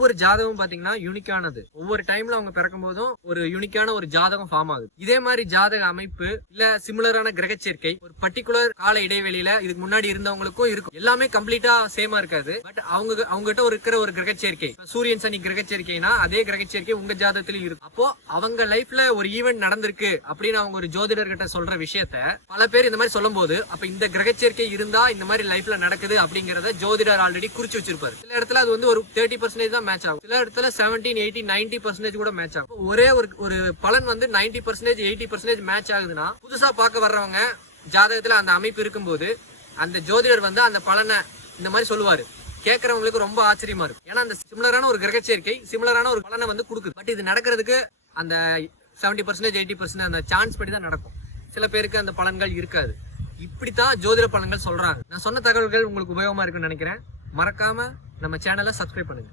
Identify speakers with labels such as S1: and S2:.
S1: ஒவ்வொரு ஜாதகமும் பாத்தீங்கன்னா யூனிக்கானது ஒவ்வொரு டைம்ல அவங்க பிறக்கும் போதும் ஒரு யூனிக்கான ஒரு ஜாதகம் ஃபார்ம் ஆகுது. இதே மாதிரி ஜாதக அமைப்பு இல்ல சிமிலரான கிரக சேர்க்கை ஒரு பர்டிகுலர் கால இடைவெளியில இதுக்கு முன்னாடி இருந்தவங்களுக்கும் இருக்கும். எல்லாமே கம்ப்ளீட்டா சேமா இருக்காது. பட் அவங்க அவங்க கிட்ட ஒரு இருக்கிற ஒரு கிரக சேர்க்கை சூரியன் சனி கிரக சேர்க்கைனா அதே கிரக சேர்க்கை உங்க ஜாதகத்திலயும் இருக்கும். அப்போ அவங்க லைஃப்ல ஒரு ஈவெண்ட் நடந்திருக்கு அப்படின்னு அவங்க ஒரு ஜோதிடர் கிட்ட சொல்ற விஷயத்த பல பேர் இந்த மாதிரி சொல்லும் போது அப்ப இந்த கிரக சேர்க்கை இருந்தா இந்த மாதிரி லைஃப்ல நடக்குது அப்படிங்கறத ஜோதிடர் ஆல்ரெடி குறிச்சு வச்சிருப்பாரு. சில இடத்துல அது வந்து ஒரு தேர்ட்டி பர்சன்டேஜ் தான் மேட்ச் ஆகும். சில இடத்துல செவன்டீன் எயிட்டி நைன்டி பர்சன்டேஜ் கூட மேட்ச் ஆகும். ஒரே ஒரு ஒரு பலன் வந்து ninety percentage eighty percentage match ஆகுதுன்னா புதுசா பார்க்க வர்றவங்க ஜாதகத்துல அந்த அமைப்பு இருக்கும்போது அந்த ஜோதிடர் வந்து அந்த பலனை இந்த மாதிரி சொல்லுவாரு. கேட்கறவங்களுக்கு ரொம்ப ஆச்சரியமா இருக்கும். ஏன்னா அந்த சிமிலரான ஒரு கிரக சேர்க்கை சிமிலரான ஒரு பலனை வந்து கொடுக்குது. பட் இது நடக்கிறதுக்கு அந்த செவன்டி பர்சன்டேஜ் எயிட்டி பர்சன்டேஜ் அந்த சான்ஸ் படி தான் நடக்கும். சில பேருக்கு அந்த பலன்கள் இருக்காது. இப்படித்தான் ஜோதிட பலன்கள் சொல்றாங்க. நான் சொன்ன தகவல்கள் உங்களுக்கு உபயோகமா இருக்குன்னு நினைக்கிறேன். மறக்காம நம்ம சேனலை சப்ஸ்கிரைப் பண்ணுங்க.